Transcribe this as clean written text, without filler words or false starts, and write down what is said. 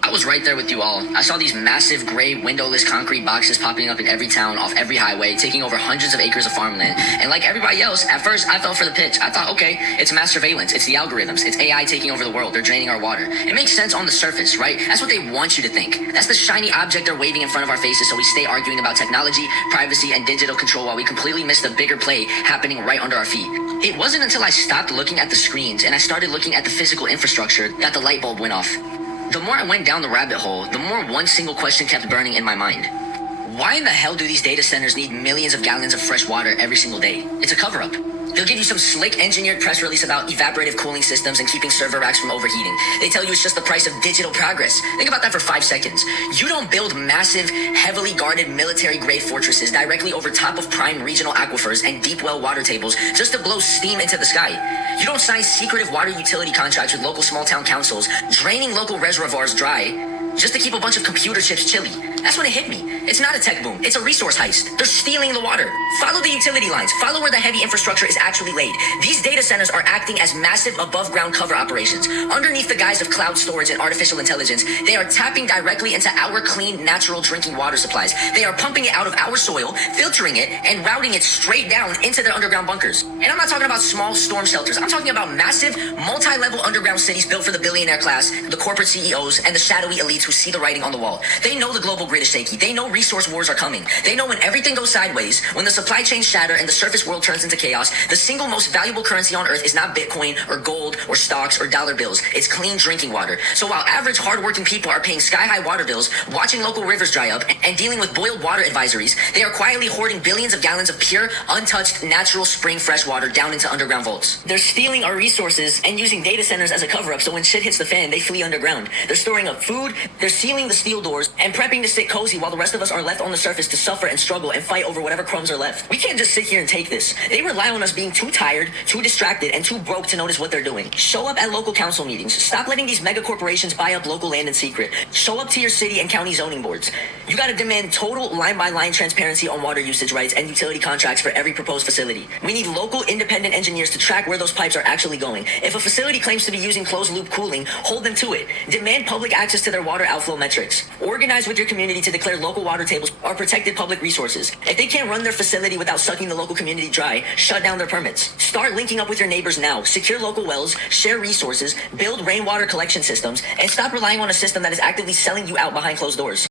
I was right there with you all. I saw these massive gray windowless concrete boxes popping up in every town, off every highway, taking over hundreds of acres of farmland. And like everybody else, at first I fell for the pitch. I thought, okay, it's mass surveillance, it's the algorithms, it's AI taking over the world, they're draining our water. It makes sense on the surface, right? That's what they want you to think. That's the shiny object they're waving in front of our faces, so we stay arguing about technology, privacy, and digital control while we completely miss the bigger play happening right under our feet. It wasn't until I stopped looking at the screens and I started looking at the physical infrastructure that the light bulb went off. The more I went down the rabbit hole, the more one single question kept burning in my mind. Why in the hell do these data centers need millions of gallons of fresh water every single day? It's a cover-up. They'll give you some slick engineered press release about evaporative cooling systems and keeping server racks from overheating. They tell you it's just the price of digital progress. Think about that for 5 seconds. You don't build massive, heavily guarded military-grade fortresses directly over top of prime regional aquifers and deep well water tables just to blow steam into the sky. You don't sign secretive water utility contracts with local small town councils, draining local reservoirs dry just to keep a bunch of computer chips chilly. That's when it hit me. It's not a tech boom. It's a resource heist. They're stealing the water. Follow the utility lines. Follow where the heavy infrastructure is actually laid. These data centers are acting as massive above-ground cover operations. Underneath the guise of cloud storage and artificial intelligence, they are tapping directly into our clean, natural drinking water supplies. They are pumping it out of our soil, filtering it, and routing it straight down into their underground bunkers. And I'm not talking about small storm shelters. I'm talking about massive, multi-level underground cities built for the billionaire class, the corporate CEOs, and the shadowy elites who see the writing on the wall. They know the global grid is shaky. They know resource wars are coming. They know when everything goes sideways, when the supply chains shatter and the surface world turns into chaos, the single most valuable currency on earth is not Bitcoin or gold or stocks or dollar bills. It's clean drinking water. So while average hardworking people are paying sky-high water bills, watching local rivers dry up, and dealing with boiled water advisories, they are quietly hoarding billions of gallons of pure, untouched, natural spring fresh water down into underground vaults. They're stealing our resources and using data centers as a cover-up so when shit hits the fan, they flee underground. They're storing up food, they're sealing the steel doors, and prepping to sit cozy while the rest of us are left on the surface to suffer and struggle and fight over whatever crumbs are left. We can't just sit here and take this. They rely on us being too tired, too distracted, and too broke to notice what they're doing. Show up at local council meetings. Stop letting these mega corporations buy up local land in secret. Show up to your city and county zoning boards. You gotta demand total line-by-line transparency on water usage rights and utility contracts for every proposed facility. We need local independent engineers to track where those pipes are actually going. If a facility claims to be using closed-loop cooling, hold them to it. Demand public access to their water outflow metrics. Organize with your community to declare local water tables are protected public resources. If they can't run their facility without sucking the local community dry, shut down their permits. Start linking up with your neighbors now. Secure local wells, share resources, build rainwater collection systems, and stop relying on a system that is actively selling you out behind closed doors.